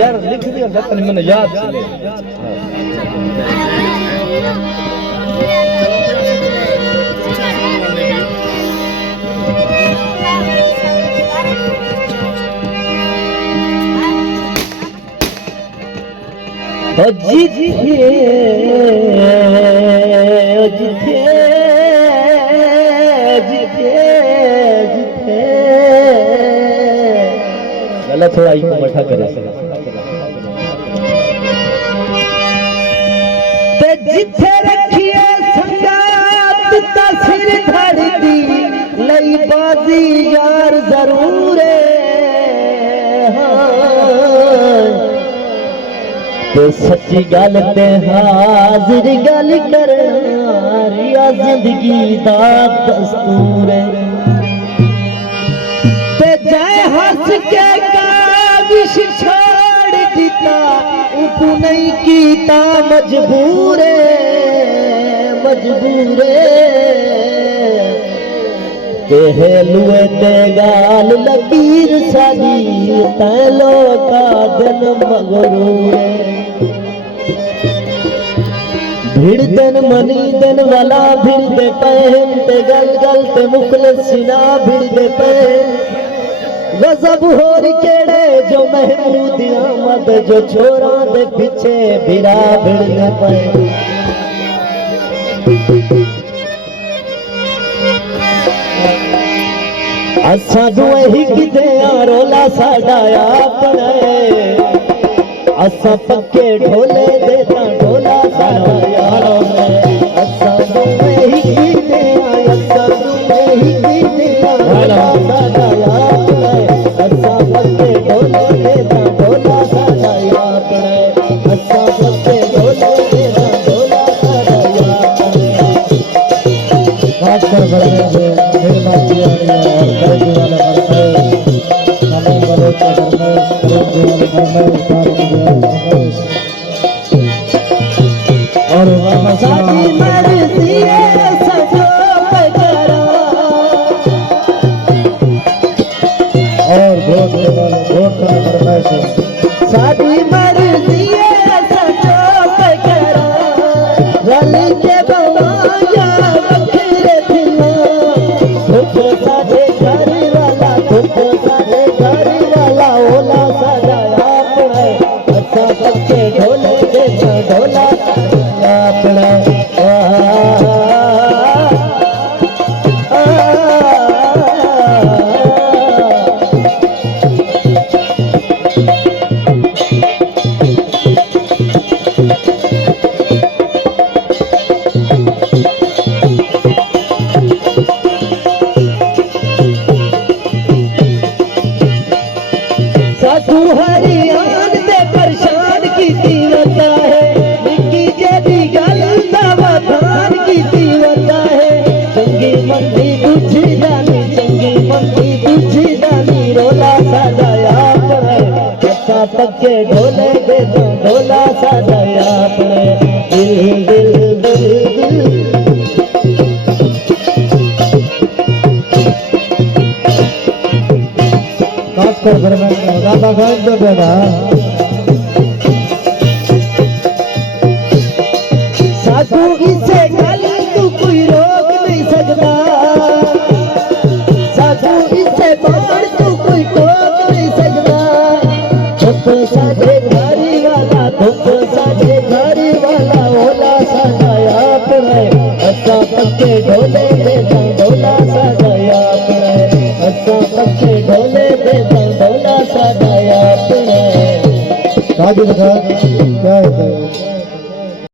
यार लिख दिया पर मैंने याद चले गलत थोड़ा ही मठा करे जिथे रखिए संगात तस्वीर धरती लई बाजी यार जरूर तो सच्ची गल ते हाजिर गल कर रिया जिंदगी दा दस्तूर ते जय हंस के काबिश छोड़ दिता उपू नहीं कीता मजबूर लुए ते गाल लकीर साजी तैलो का दिल मगरूर भिड़ दिन मनी दिन वाला भिड़ दे पहन ते गल गल ते मुखलिस सिना भिड़ दे पहन गजब होर केड़े जो महमूद आमद जो छोरा दे पीछे भिड़ा भिड़ दे पहन असा दुए ही किते रोला साडा अपना असा पक्के ढोले देता ढोला साडा यारो असा दुए ही किते असा दुए ही किते रोला साडा अपना असा पक्के ढोले देता ढोला साडा अपना असा पक्के ढोले देता ढोला साडा अपना खास कर बड़े मेरे बात और साथी मर्जी सजो बजरा और वोट साथी मर्जी सजो बजरा रल के बवाया बखरे फिला धुप साढ़े घर वाला धुप साढ़े घर वाला ओला साढ़ा अपना अच्छा पक्के ढोले देता ढोला अपना साधु हरियाण से परेशान की तीवता है निकी जेदी गल सावधान की तीवता है चंगी मंदी दूसरी जानी चंगी मंदी दूसरी जानी रोला सादा आप है अच्छा पक्के ढोले देता ढोला सादा आप है दिल दिल दिल दिल कर घर में ज्यादा खाए तो देना साधु इसे गल तू कोई रोक नहीं सकता साधु इसे बाढ़ तू कोई टोक नहीं सकता धुप साढ़े घरी वाला धुप साढ़े घरी वाला ओला साढ़ा आप है अच्छा पक्के ढोले देता ढोला साढ़ा आप है अच्छा पक्के ढोले देता ढोला साढ़ा आप है शादी